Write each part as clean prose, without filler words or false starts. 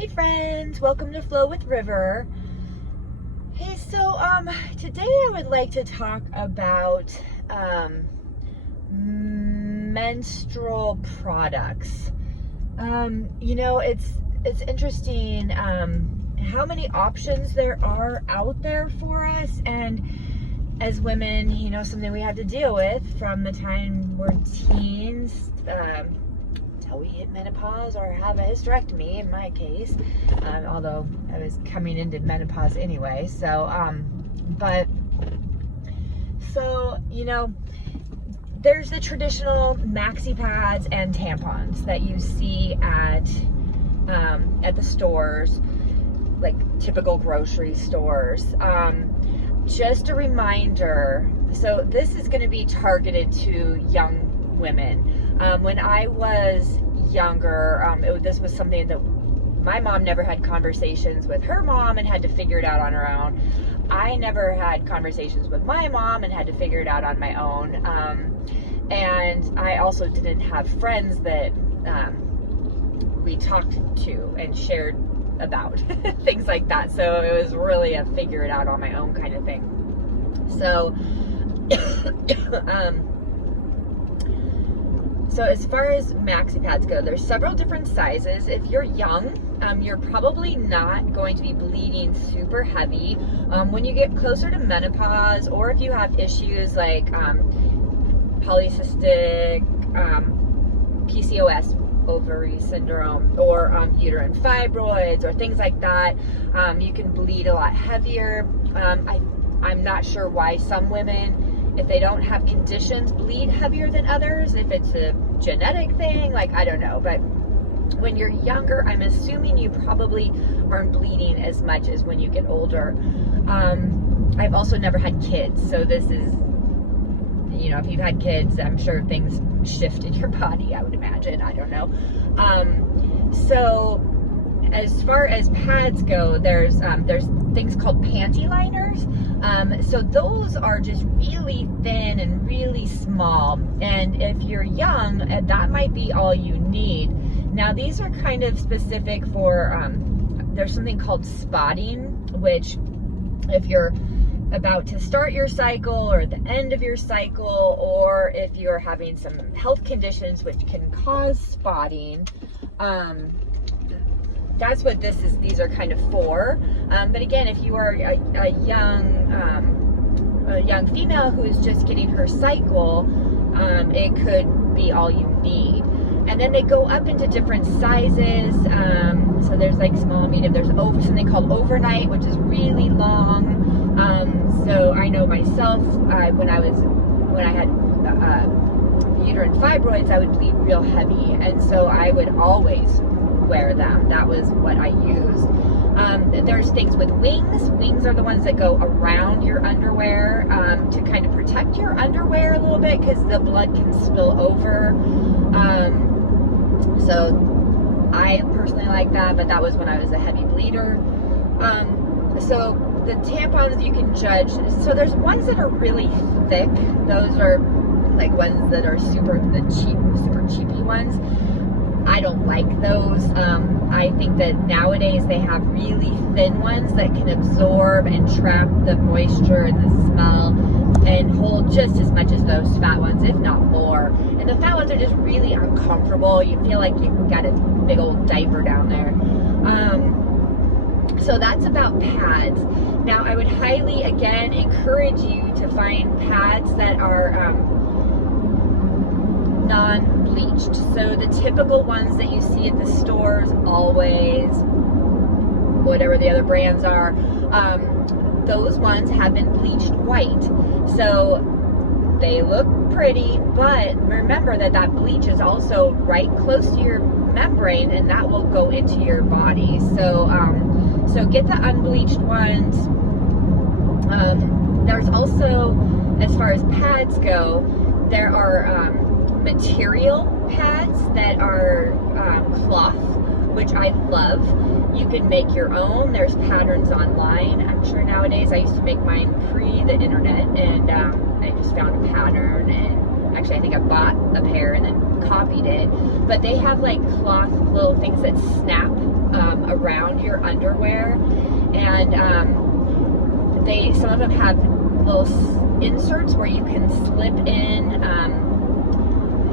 Hey friends, welcome to Flow with River. Hey, so today I would like to talk about menstrual products. It's interesting how many options there are out there for us, and as women, something we have to deal with from the time we're teens till we hit menopause or have a hysterectomy in my case, although I was coming into menopause anyway. There's the traditional maxi pads and tampons that you see at the stores, like typical grocery stores. Just a reminder, so this is going to be targeted to young women. When I was younger, this was something that my mom never had conversations with her mom and had to figure it out on her own. I never had conversations with my mom and had to figure it out on my own. And I also didn't have friends that we talked to and shared about things like that. So it was really a figure it out on my own kind of thing. So, So as far as maxi pads go, there's several different sizes. If you're young, you're probably not going to be bleeding super heavy. When you get closer to menopause, or if you have issues like polycystic, PCOS, ovary syndrome, or uterine fibroids, or things like that, you can bleed a lot heavier. I'm not sure why some women, if they don't have conditions, bleed heavier than others, if it's a genetic thing, I don't know. But when you're younger, I'm assuming you probably aren't bleeding as much as when you get older. I've also never had kids, so this is, if you've had kids, I'm sure things shift in your body, I would imagine. I don't know. So as far as pads go, there's things called panty liners. So those are just really thin and really small. And if you're young, that might be all you need. Now, these are kind of specific for, there's something called spotting, which if you're about to start your cycle or at the end of your cycle, or if you're having some health conditions which can cause spotting, that's what these are kind of for. But again, if you are a young female who is just getting her cycle, it could be all you need. And then they go up into different sizes. So there's like small, medium. There's something called overnight, which is really long. So I know myself, when I had uterine fibroids, I would bleed real heavy, and so I would always wear them. That was what I used. There's things with wings. Wings are the ones that go around your underwear to kind of protect your underwear a little bit, because the blood can spill over. So I personally like that, but that was when I was a heavy bleeder. So the tampons you can judge. So there's ones that are really thick. Those are like ones that are super cheapy ones. I don't like those. I think that nowadays they have really thin ones that can absorb and trap the moisture and the smell and hold just as much as those fat ones, if not more. And the fat ones are just really uncomfortable. You feel like you've got a big old diaper down there. So that's about pads. Now, I would highly, again, encourage you to find pads that are non-bleached. So the typical ones that you see at the stores, Always, whatever the other brands are, those ones have been bleached white. So they look pretty, but remember that bleach is also right close to your membrane, and that will go into your body. So get the unbleached ones. There's also, as far as pads go, there are material pads that are cloth, which I love. You can make your own. There's patterns online. I'm sure nowadays, I used to make mine pre the internet, and I just found a pattern, and actually I think I bought a pair and then copied it. But they have like cloth little things that snap around your underwear, and some of them have little inserts where you can slip in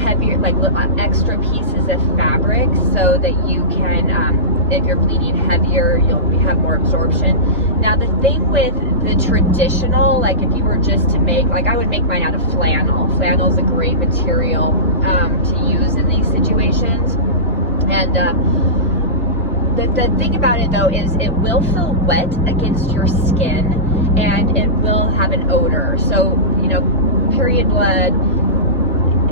heavier, like extra pieces of fabric, so that you can, if you're bleeding heavier, you'll have more absorption. Now the thing with the traditional, like if you were just to make, like I would make mine out of flannel. Flannel is a great material to use in these situations. And the thing about it though is it will feel wet against your skin, and it will have an odor. So, you know, period blood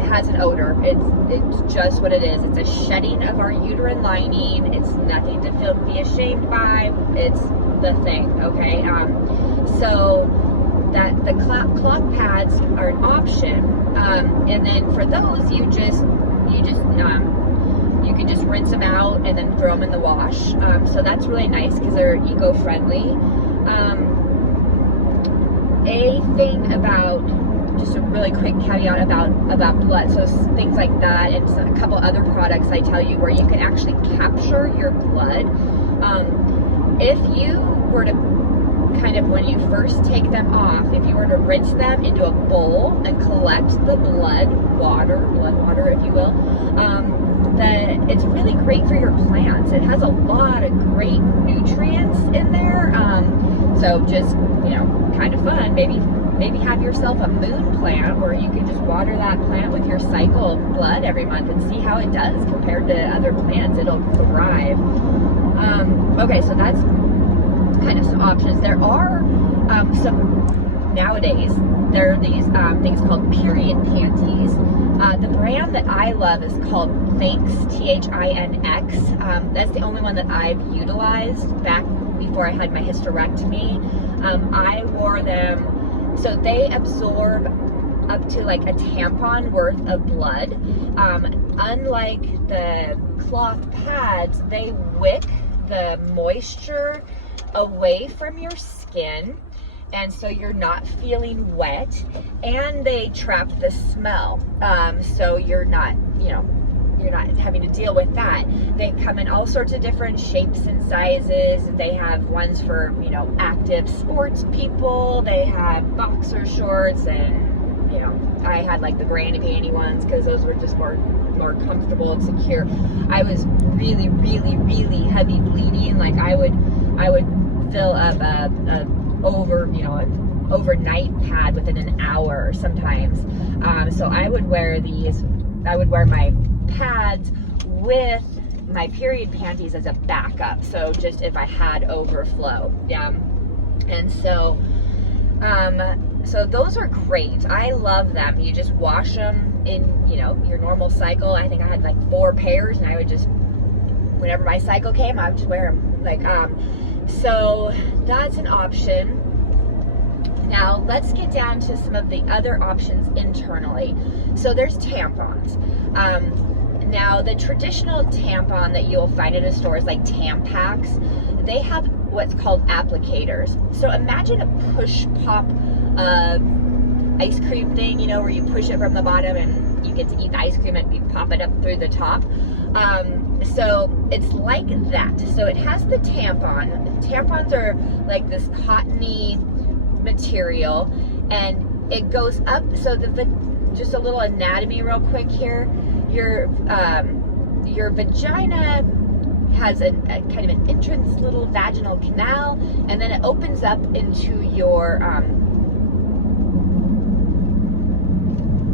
has an odor. It's just what it is. It's a shedding of our uterine lining. It's nothing to be ashamed by. It's the thing, okay? So that the cloth pads are an option, and then for those you can just rinse them out and then throw them in the wash. So that's really nice because they're eco-friendly. A thing about, just a really quick caveat about blood, so things like that, and a couple other products I tell you where you can actually capture your blood. If you were to kind of, when you first take them off, if you were to rinse them into a bowl and collect the blood water, if you will, that it's really great for your plants. It has a lot of great nutrients in there. So just, you know, kind of fun. Maybe have yourself a moon plant where you can just water that plant with your cycle blood every month and see how it does compared to other plants. It'll thrive. Okay, so that's kind of some options. There are some, nowadays, there are these things called period panties. The brand that I love is called Thinx, T-H-I-N-X. That's the only one that I've utilized back before I had my hysterectomy. I wore them, so they absorb up to like a tampon worth of blood. Unlike the cloth pads, they wick the moisture away from your skin, and so you're not feeling wet, and they trap the smell, so you're not having to deal with that. They come in all sorts of different shapes and sizes. They have ones for, you know, active sports people. They have boxer shorts, and, you know, I had like the granny panty ones because those were just more comfortable and secure. I was really, really, really heavy bleeding. Like I would fill up an overnight pad within an hour sometimes. So I would wear my pads with my period panties as a backup. So just if I had overflow. Yeah. And so, so those are great. I love them. You just wash them in, you know, your normal cycle. I think I had like 4 pairs, and I would just, whenever my cycle came, I would just wear them. Like, so that's an option. Now let's get down to some of the other options internally. So there's tampons. Now the traditional tampon that you'll find in a store is like Tampax. They have what's called applicators. So imagine a push pop ice cream thing, you know, where you push it from the bottom and you get to eat the ice cream and you pop it up through the top. So it's like that. So it has the tampon. Tampons are like this cottony material, and it goes up. So just a little anatomy real quick here. Your vagina has a kind of an entrance, little vaginal canal, and then it opens up into your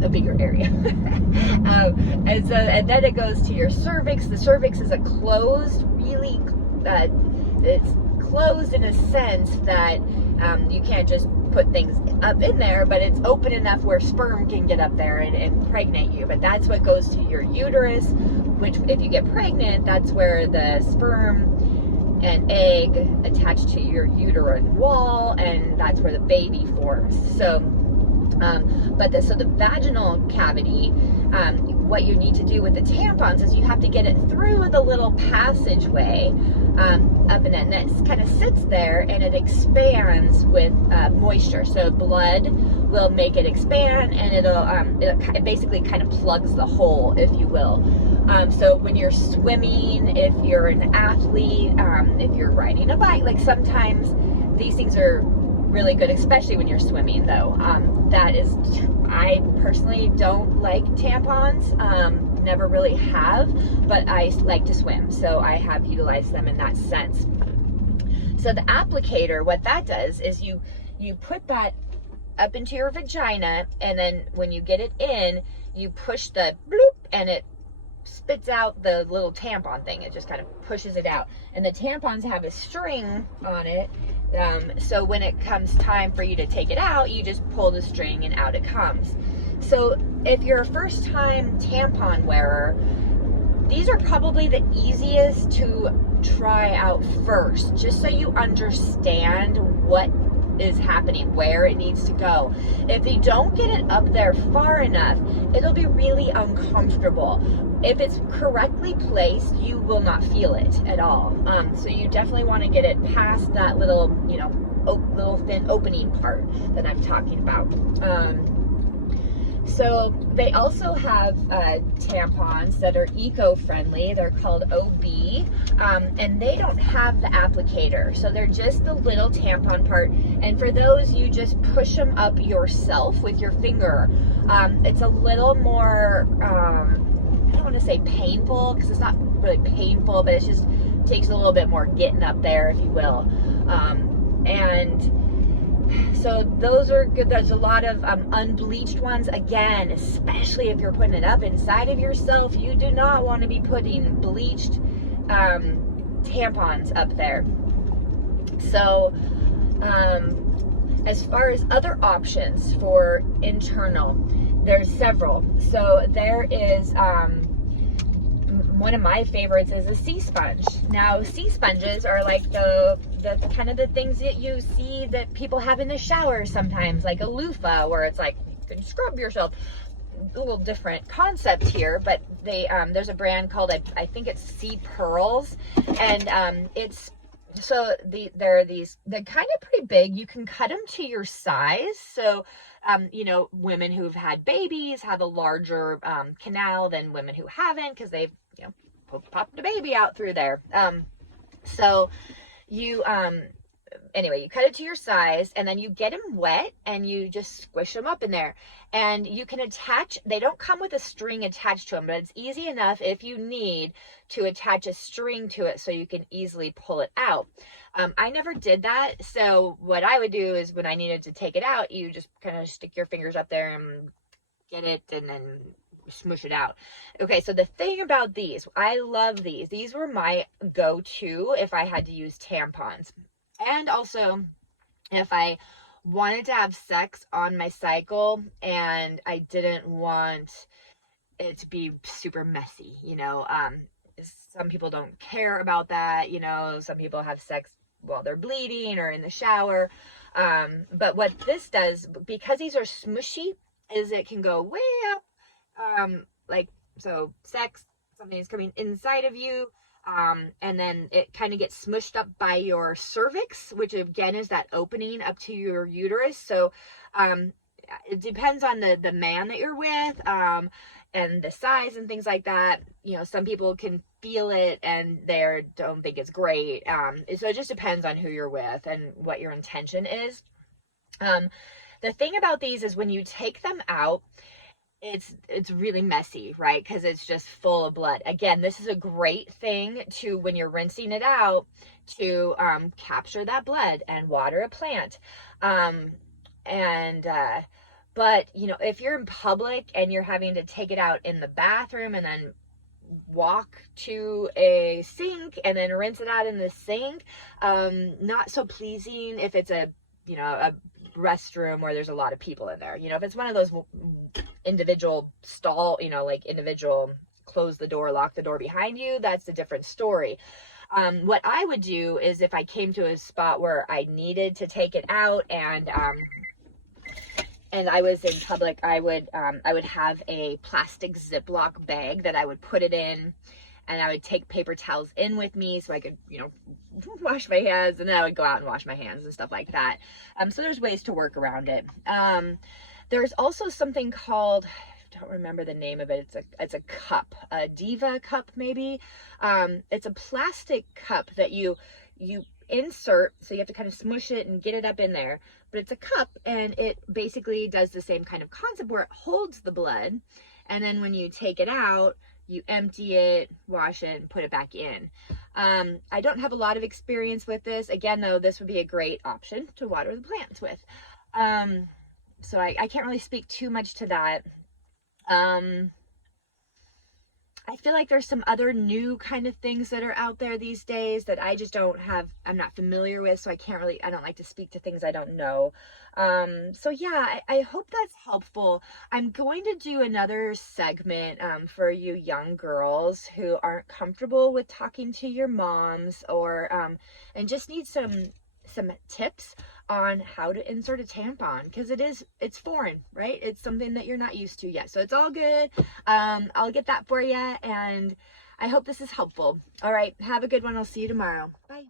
a bigger area. And then it goes to your cervix. The cervix is a closed, really, it's closed in a sense that you can't just put things up in there, but it's open enough where sperm can get up there and impregnate you. But that's what goes to your uterus, which if you get pregnant, that's where the sperm and egg attach to your uterine wall, and that's where the baby forms. So, so the vaginal cavity, what you need to do with the tampons is you have to get it through the little passageway up in it, and it kind of sits there and it expands with moisture. So blood will make it expand, and it basically kind of plugs the hole, if you will. So when you're swimming, if you're an athlete, if you're riding a bike, like sometimes these things are really good, especially when you're swimming though. I personally don't like tampons, never really have, but I like to swim, so I have utilized them in that sense. So the applicator, what that does is you put that up into your vagina, and then when you get it in, you push the bloop, and it spits out the little tampon thing. It just kind of pushes it out, and the tampons have a string on it. So when it comes time for you to take it out, you just pull the string and out it comes. So if you're a first time tampon wearer, these are probably the easiest to try out first, just so you understand what is happening, where it needs to go. If you don't get it up there far enough, it'll be really uncomfortable. If it's correctly placed, you will not feel it at all. So you definitely want to get it past that little, little thin opening part that I'm talking about. So they also have tampons that are eco-friendly. They're called OB, and they don't have the applicator. So they're just the little tampon part. And for those, you just push them up yourself with your finger. It's a little more, I don't want to say painful, because it's not really painful, but it just takes a little bit more getting up there, if you will. And so those are good. There's a lot of unbleached ones. Again, especially if you're putting it up inside of yourself, you do not want to be putting bleached tampons up there. So as far as other options for internal, there's several. So there is one of my favorites is a sea sponge. Now, sea sponges are like the kind of the things that you see that people have in the shower sometimes, like a loofah, where it's like you can scrub yourself. A little different concept here, but they there's a brand called, I think it's Sea Pearls, and it's they're kind of pretty big. You can cut them to your size. So women who've had babies have a larger canal than women who haven't, because they've popped a baby out through there. So you anyway, you cut it to your size, and then you get them wet, and you just squish them up in there. And you can attach, they don't come with a string attached to them, but it's easy enough if you need to attach a string to it so you can easily pull it out. I never did that, so what I would do is when I needed to take it out, you just kind of stick your fingers up there and get it, and then smush it out. Okay, so the thing about these, I love these. These were my go-to if I had to use tampons. And also, if I wanted to have sex on my cycle and I didn't want it to be super messy, some people don't care about that, some people have sex while they're bleeding or in the shower. But what this does, because these are smushy, is it can go way up, so sex, something is coming inside of you, and then it kind of gets smushed up by your cervix, which again is that opening up to your uterus. So it depends on the man that you're with, and the size and things like that. Some people can feel it and they don't think it's great. So it just depends on who you're with and what your intention is. The thing about these is when you take them out, it's really messy, right? Because it's just full of blood. Again, this is a great thing to, when you're rinsing it out, to capture that blood and water a plant. But if you're in public and you're having to take it out in the bathroom and then walk to a sink and then rinse it out in the sink, not so pleasing if it's a restroom where there's a lot of people in there. If it's one of those individual stall, individual close the door, lock the door behind you, that's a different story. What I would do is, if I came to a spot where I needed to take it out and I was in public, I would have a plastic Ziploc bag that I would put it in, and I would take paper towels in with me so I could, you know, wash my hands, and then I would go out and wash my hands and stuff like that. So there's ways to work around it. There's also something called, I don't remember the name of it. It's a cup, a Diva cup maybe. It's a plastic cup that you insert, so you have to kind of smush it and get it up in there. But it's a cup, and it basically does the same kind of concept where it holds the blood, and then when you take it out, you empty it, wash it, and put it back in. I don't have a lot of experience with this. Again, though, this would be a great option to water the plants with. So I can't really speak too much to that. I feel like there's some other new kind of things that are out there these days that I just don't have, I'm not familiar with, so I don't like to speak to things I don't know. So yeah, I hope that's helpful. I'm going to do another segment for you young girls who aren't comfortable with talking to your moms, or and just need some tips on how to insert a tampon, because it's foreign, right? It's something that you're not used to yet, so it's all good. I'll get that for you, and I hope this is helpful. All right, have a good one. I'll see you tomorrow. Bye.